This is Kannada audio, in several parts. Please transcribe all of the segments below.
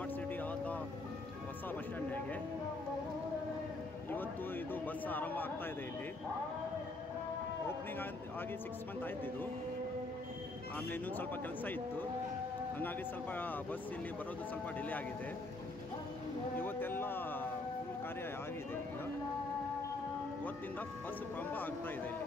ಸ್ಮಾರ್ಟ್ ಸಿಟಿ ಆದ ಹೊಸ ಬಸ್ ಸ್ಟ್ಯಾಂಡಿಗೆ ಇವತ್ತು ಇದು ಬಸ್ ಆರಂಭ ಆಗ್ತಾ ಇದೆ. ಇಲ್ಲಿ ಓಪನಿಂಗ್ ಆಗಿ 6 ಮಂತ್ ಆಯ್ತು ಇದು. ಆಮೇಲೆ ಇನ್ನೊಂದು ಸ್ವಲ್ಪ ಕೆಲಸ ಇತ್ತು, ಹಾಗಾಗಿ ಸ್ವಲ್ಪ ಬಸ್ ಇಲ್ಲಿ ಬರೋದು ಸ್ವಲ್ಪ ಡಿಲೇ ಆಗಿದೆ. ಇವತ್ತೆಲ್ಲ ಫುಲ್ ಕಾರ್ಯ ಆಗಿದೆ. ಈಗ ಇವತ್ತಿಂದ ಬಸ್ ಪ್ರಾರಂಭ ಆಗ್ತಾ ಇದೆ ಇಲ್ಲಿ.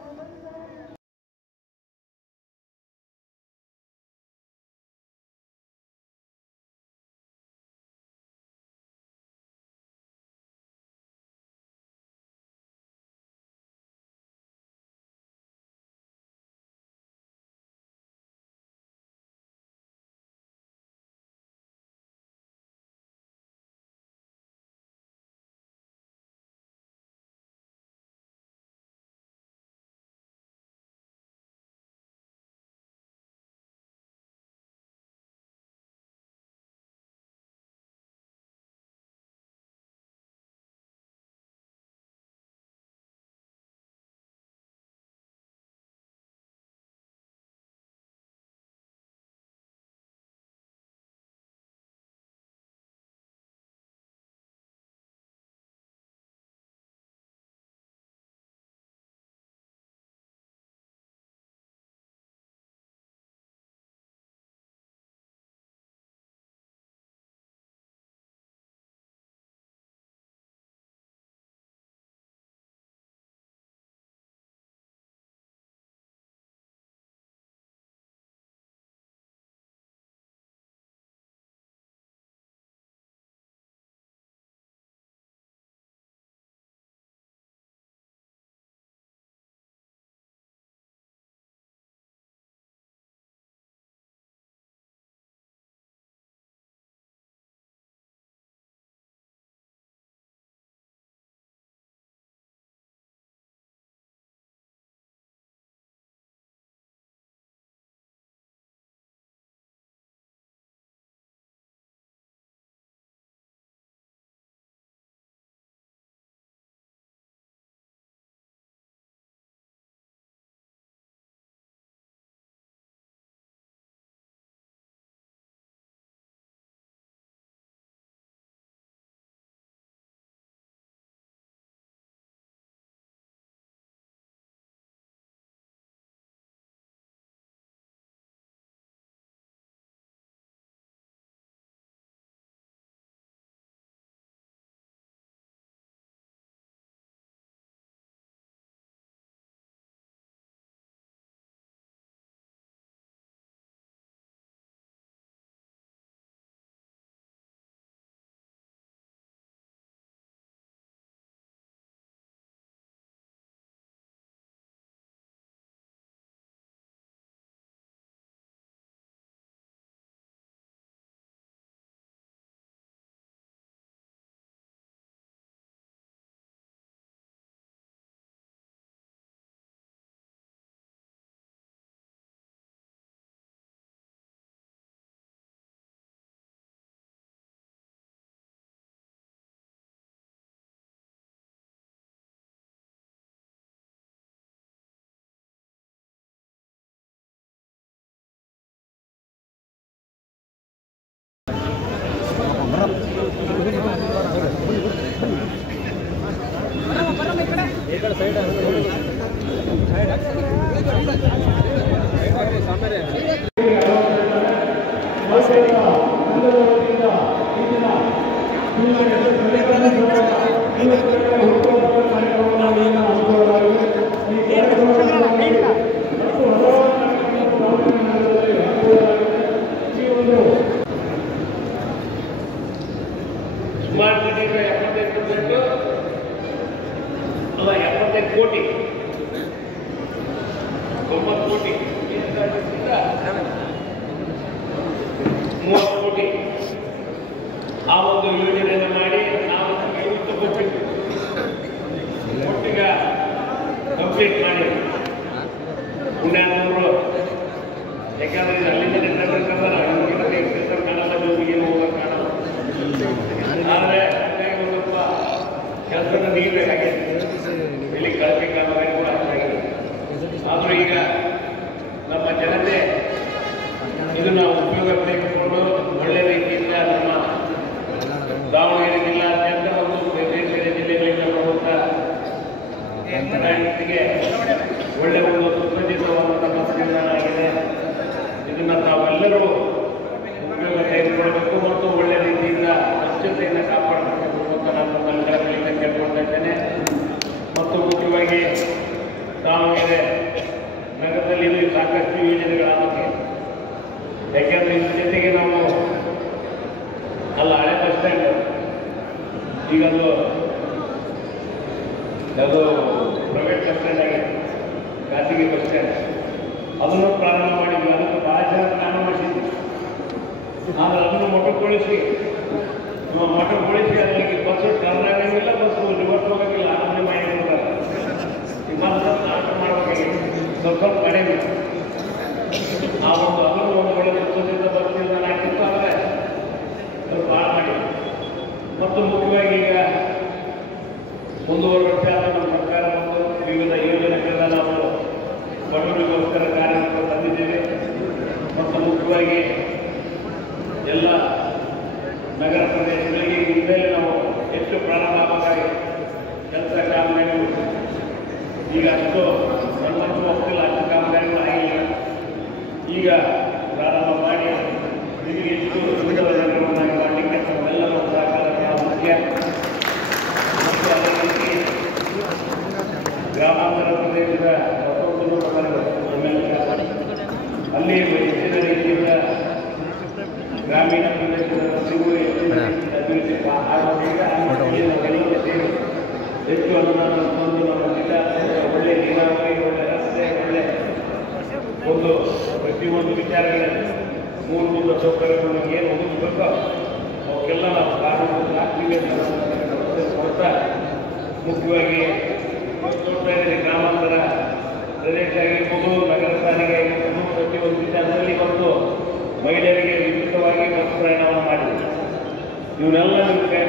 ಸ್ಮಾರ್ಟ್ ಸಿಟಿಗೆ 75% ಅಲ್ಲ 75 ಕೋಟಿ 90 ಕೋಟಿ 30 ಕೋಟಿ ಆ ಒಂದು ಯೋಜನೆಯನ್ನು ಮಾಡಿ ನಾವು 50 ಕೋಟಿ ಒಟ್ಟಿಗೆ ಕಂಪ್ಲೀಟ್ ಮಾಡಿ ಪುಣ್ಯಾತ್ಮರು ಯಾಕಂದ್ರೆ ಅಲ್ಲಿಂದ ನೆಟ್ವರ್ಕ್ ಕಾಣಲ್ಲ, ಜೊತೆಗೆ ಹೋಗೋಕೆ ಕಾಣಲ್ಲ. ಆದರೆ ಸ್ವಲ್ಪ ಕೆಲಸವನ್ನು ನೀಡಬೇಕಾಗಿದೆ, ಇಲ್ಲಿ ಕಳಪೆ ಕಾಮಗಾರಿ ಕೂಡ ಆಗ್ತಾಗಿದೆ. ಆದರೂ ಈಗ ನಮ್ಮ ಜನತೆ ಇದನ್ನು ಉಪಯೋಗ ಪಡೆದುಕೊಂಡು ಒಳ್ಳೆ ರೀತಿಯಿಂದ ನಮ್ಮ ಮುಖ್ಯವಾಗಿ ದಾವಣಗೆರೆ ನಗರದಲ್ಲಿ ಸಾಕಷ್ಟು ಯೋಜನೆಗಳಾಗುತ್ತೆ. ಯಾಕೆಂದರೆ ಇದ್ರ ಜೊತೆಗೆ ನಾವು ಹಳೆ ಬಸ್ ಸ್ಟ್ಯಾಂಡ್ ಈಗ ಅದು ಪ್ರೈವೇಟ್ ಬಸ್ ಸ್ಟ್ಯಾಂಡ್ ಆಗಿದೆ, ಖಾಸಗಿ ಬಸ್ ಸ್ಟ್ಯಾಂಡ್, ಅದನ್ನು ಪ್ರಾರಂಭ ಮಾಡಿದ್ವಿ. ಅದನ್ನು ಭಾಳ ಜನ ಪ್ರಾರಂಭ ಮಾಡಿಸಿದ್ವಿ. ಆದರೆ ಅದನ್ನು ಮೊಟಕುಗೊಳಿಸಿ ಅದಕ್ಕೆ ಬಸ್ಸು ಟರ್ನ್ ಆಗಂಗಿಲ್ಲ, ಬಸ್ಸು ರಿವರ್ಸ್ ಹೋಗಂಗಿಲ್ಲ, ಅದನ್ನೇ ಮಾಡಿರ್ತಾರೆ. ವಿಮಾನದ ನಾಟ ಮಾಡಬೇಕಾಗಿದೆ, ಸ್ವಲ್ಪ ಕಡಿಮೆ ಅದನ್ನು ಒಂದು ಒಳ್ಳೆ ವರ್ಷದಿಂದ ಬಸ್ಸಿಂದ ಹಾಕಿತ್ತು. ಆದರೆ ಅದು ಭಾಳ ಮಾಡಿ ಮತ್ತು ಮುಖ್ಯವಾಗಿ ಈಗ ಮುಂದುವರೆ ವರ್ಷ ನಮ್ಮ ಸರ್ಕಾರ ಮತ್ತು ವಿವಿಧ ಯೋಜನೆಗಳನ್ನ ನಾವು ಬಡವರಿಗೋಸ್ಕರ ಕಾರ್ಯಕ್ರಮ ತಂದಿದ್ದೇವೆ. ಮತ್ತು ಮುಖ್ಯವಾಗಿ ಎಲ್ಲ ನಗರ ಪ್ರದೇಶಗಳಿಗೆ ಇನ್ಮೇಲೆ ನಾವು ಹೆಚ್ಚು ಪ್ರಾರಂಭವಾಗಿ ಕೆಲಸ ಕಾಮಗಾರಿಗಳು ಈಗ ಅಷ್ಟು ಸಂತೋಷ ಹೋಗ್ತಿಲ್ಲ, ಅಷ್ಟು ಕಾಮಗಾರಿಗಳು ಆಗಿಲ್ಲ. ಈಗ ಪ್ರಾರಂಭ ಮಾಡಿ ನಿಮಗೆ ಎಷ್ಟು ಸುಂದರ ನಗರವನ್ನಾಗಿ ಮಾಡಲಿಕ್ಕೆ ನಮ್ಮೆಲ್ಲರ ಸಹಕಾರ ಮುಖ್ಯ. ಮತ್ತು ಅದೇ ರೀತಿ ಗ್ರಾಮಾಂತರ ಪ್ರದೇಶದ ಅಲ್ಲಿ ಹೆಚ್ಚಿನ ರೀತಿಯಿಂದ ಗ್ರಾಮೀಣ ಪ್ರದೇಶದ ಅಭಿವೃದ್ಧಿ ಹೆಚ್ಚು ಅನುದಾನ ತಂದು ನಮ್ಮ ಜಿಲ್ಲಾ ಒಳ್ಳೆ ನೀರಾವರಿ, ಒಳ್ಳೆ ರಸ್ತೆ, ಒಳ್ಳೆ ಒಂದು ಪ್ರತಿಯೊಂದು ವಿಚಾರಗಳಲ್ಲಿ ಮೂಲಭೂತ ಸೌಕರ್ಯಗಳನ್ನು ಏನು ಒದಗಿಸಬೇಕೋ ಅವಕ್ಕೆಲ್ಲ ನಾವು ಕಾನೂನು ಆಗ್ತೀವಿ ಅಂತ ಕೊಡ್ತಾ ಮುಖ್ಯವಾಗಿ ಗ್ರಾಮಾಂತರ ಪ್ರದೇಶ ಆಗಿರ್ಬೋದು, ನಗರ ಸಾರಿಗೆ ಆಗಿರ್ಬೋದು, ಪ್ರತಿಯೊಂದು ವಿಚಾರದಲ್ಲಿ ಮತ್ತು ಮಹಿಳೆಯರಿಗೆ ವಿಸ್ತೃತವಾಗಿ ಬಸ್ ಪ್ರಯಾಣವನ್ನು ಮಾಡಿದೆ. ಇವನ್ನೆಲ್ಲ ನಿಮಗೆ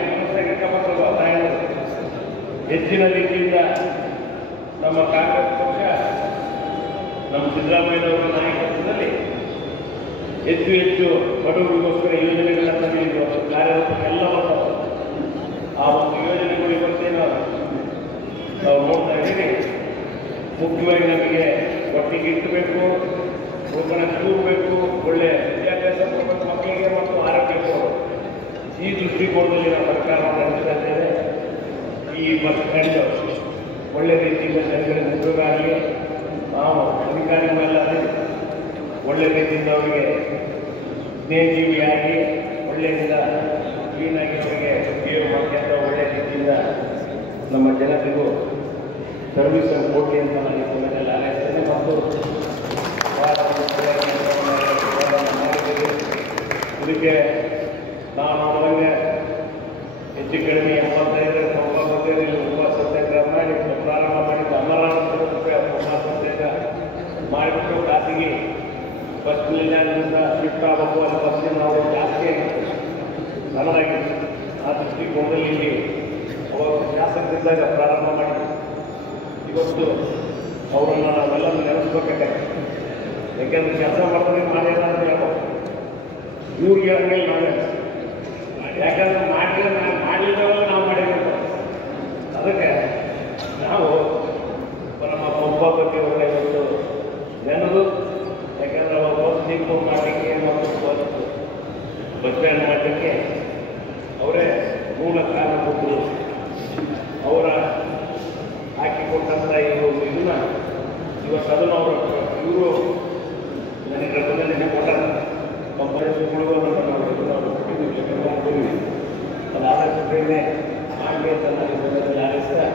ಹೆಚ್ಚಿನ ರೀತಿಯಿಂದ ನಮ್ಮ ಕಾಂಗ್ರೆಸ್ ಪಕ್ಷ ನಮ್ಮ ಸಿದ್ದರಾಮಯ್ಯನವರ ನಾಯಕತ್ವದಲ್ಲಿ ಹೆಚ್ಚು ಬಡವರಿಗೋಸ್ಕರ ಯೋಜನೆಗಳನ್ನು ತಂದಿದ್ದು ಕಾರ್ಯರೂಪಕ್ಕೆ ಎಲ್ಲ ಬರ್ತವೆ. ಆ ಒಂದು ಯೋಜನೆಗಳು ಇವತ್ತೇನು ನಾವು ನೋಡ್ತಾ ಇದ್ದೀವಿ. ಮುಖ್ಯವಾಗಿ ನಮಗೆ ಒಟ್ಟಿಗೆ ಇಟ್ಟಬೇಕು, ಒಬ್ಬನ ಕೂರಬೇಕು, ಒಳ್ಳೆ ವಿದ್ಯಾಭ್ಯಾಸ ಕೊಡಬೇಕು ಮಕ್ಕಳಿಗೆ ಮತ್ತು ಆರೋಗ್ಯ ಕೊಡಬೇಕು. ಈ ದೃಷ್ಟಿಕೋನದಲ್ಲಿ ನಾವು ಸರ್ಕಾರವನ್ನು ನಡೆಸ್ತಾ ಇದ್ದೇವೆ. ಈ ಬಸ್ ಸ್ಟ್ಯಾಂಡ್ ಒಳ್ಳೆ ರೀತಿಯಿಂದ ಜನಗಳಿಗೆ ಉಪಯೋಗ ಆಗಲಿ. ನಾವು ಅಧಿಕಾರಿಗಳೆಲ್ಲ ಒಳ್ಳೆ ರೀತಿಯಿಂದ ಅವರಿಗೆ ಸ್ನೇಹಜೀವಿಯಾಗಿ ಒಳ್ಳೆಯಿಂದ ಕ್ಲೀನಾಗಿ ಅವರಿಗೆ ಬಿಹೇವ್ ಮಾಡ್ಕೊಂತ ಒಳ್ಳೆ ರೀತಿಯಿಂದ ನಮ್ಮ ಜನತೆಗೂ ಸರ್ವಿಸ್ ಅನ್ನು ಕೊಡಲಿ ಅಂತ ನಾನು ಕೊನೆಯಲ್ಲಿ ಹಾರೈಸ್ತೇನೆ. ಮತ್ತು ಇದಕ್ಕೆ ನಾವು ನೋಡಿದಂಗೆ ಹೆಚ್ಚು ಕಡಿಮೆ 85-90 ಉಪವಾಸ ಸತ್ಯಾಗ್ರಹ ಮಾಡಿ ಪ್ರಾರಂಭ ಮಾಡಿದ್ದು ಅಮರನಾಥ ಸತ್ಯಾಗ್ರಹ ಮಾಡಿಬಿಟ್ಟು ಖಾಸಗಿ ಬಸ್ ನಿಲ್ದಾಣದಿಂದ ಶಿಫ್ಟ್ ಆಗಬೇಕು ಅನ್ನೋ ಬಸ್ಸಿನ ನಾವು ಜಾಸ್ತಿ ನನಗಾಗಿದೆ. ಆ ದೃಷ್ಟಿಕೋನದಲ್ಲಿ ಇಲ್ಲಿ ಅವರು ಶಾಸಕರಿದ್ದಾಗ ಪ್ರಾರಂಭ ಮಾಡಿದ್ರು. ಇವತ್ತು ಅವರನ್ನು ನಾವೆಲ್ಲರೂ ನೆನೆಸ್ಬೇಕಾಗುತ್ತೆ. ಯಾಕೆಂದ್ರೆ ಕೆಲಸ ಮಾಡಿದ್ರೆ ಮಾಡಿಲ್ಲ ಅಂತ ಹೇಳ್ಬೋದು. ಇವ್ರಿಗೆ ಹಂಗಿಲ್ಲ ನಾವೇ, ಯಾಕಂದ್ರೆ ಮಾಡಲಿಲ್ಲವಲ್ಲ ನಾವು ಮಾಡಿರ್ಬೇಕು. ಅದಕ್ಕೆ ನಾವು ನಮ್ಮ ಪಂಪ ಬಗ್ಗೆ ಒಳ್ಳೆ ಒಂದು ಜನರು, ಯಾಕಂದ್ರೆ ಅವರು ಬಸ್ ಡಿಪೋ ಮಾಡಲಿಕ್ಕೆ ಮತ್ತು ಬಸ್ ಸ್ಟ್ಯಾಂಡ್ ಮಾಡಲಿಕ್ಕೆ ಅವರೇ ಮೂಲ ಕಾರಣಕರ್ತರು. ಅವರ ಹಾಕಿಕೊಟ್ಟಂಥ ಇದನ್ನ ಇವತ್ತು ಅದನ್ನು ಅವರು ಇವರು ನನಗೆ ರೆಪ್ರೆಸೆಂಟೇಟಿವ್ ಕೊಟ್ಟಾರೆ. ಅದಾದಷ್ಟು ಬೇಗನೆ ಆಗಲಿ ಅಂತ ನಾನು ಹಾರೈಸ್ತಾ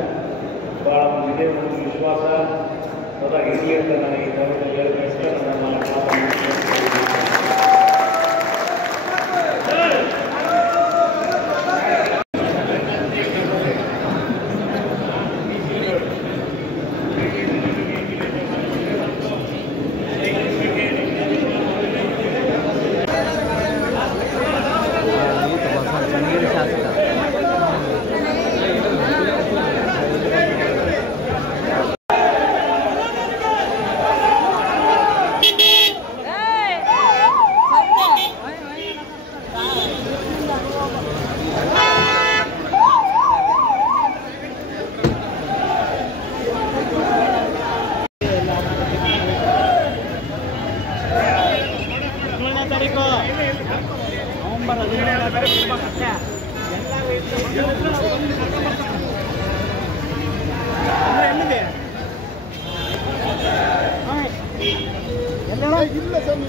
ಭಾಳ ಇದೆ ಒಂದು ವಿಶ್ವಾಸ ಸದಾ ಇರಲಿ ಅಂತ ನಾನು ಈ ಸಮಯದಲ್ಲಿ ಹೇಳಬಯಸ್ತಾ ನನ್ನ ಅಂದ್ರೆ ಎಲ್ಲಿದೆ ಇಲ್ಲ ಸರ್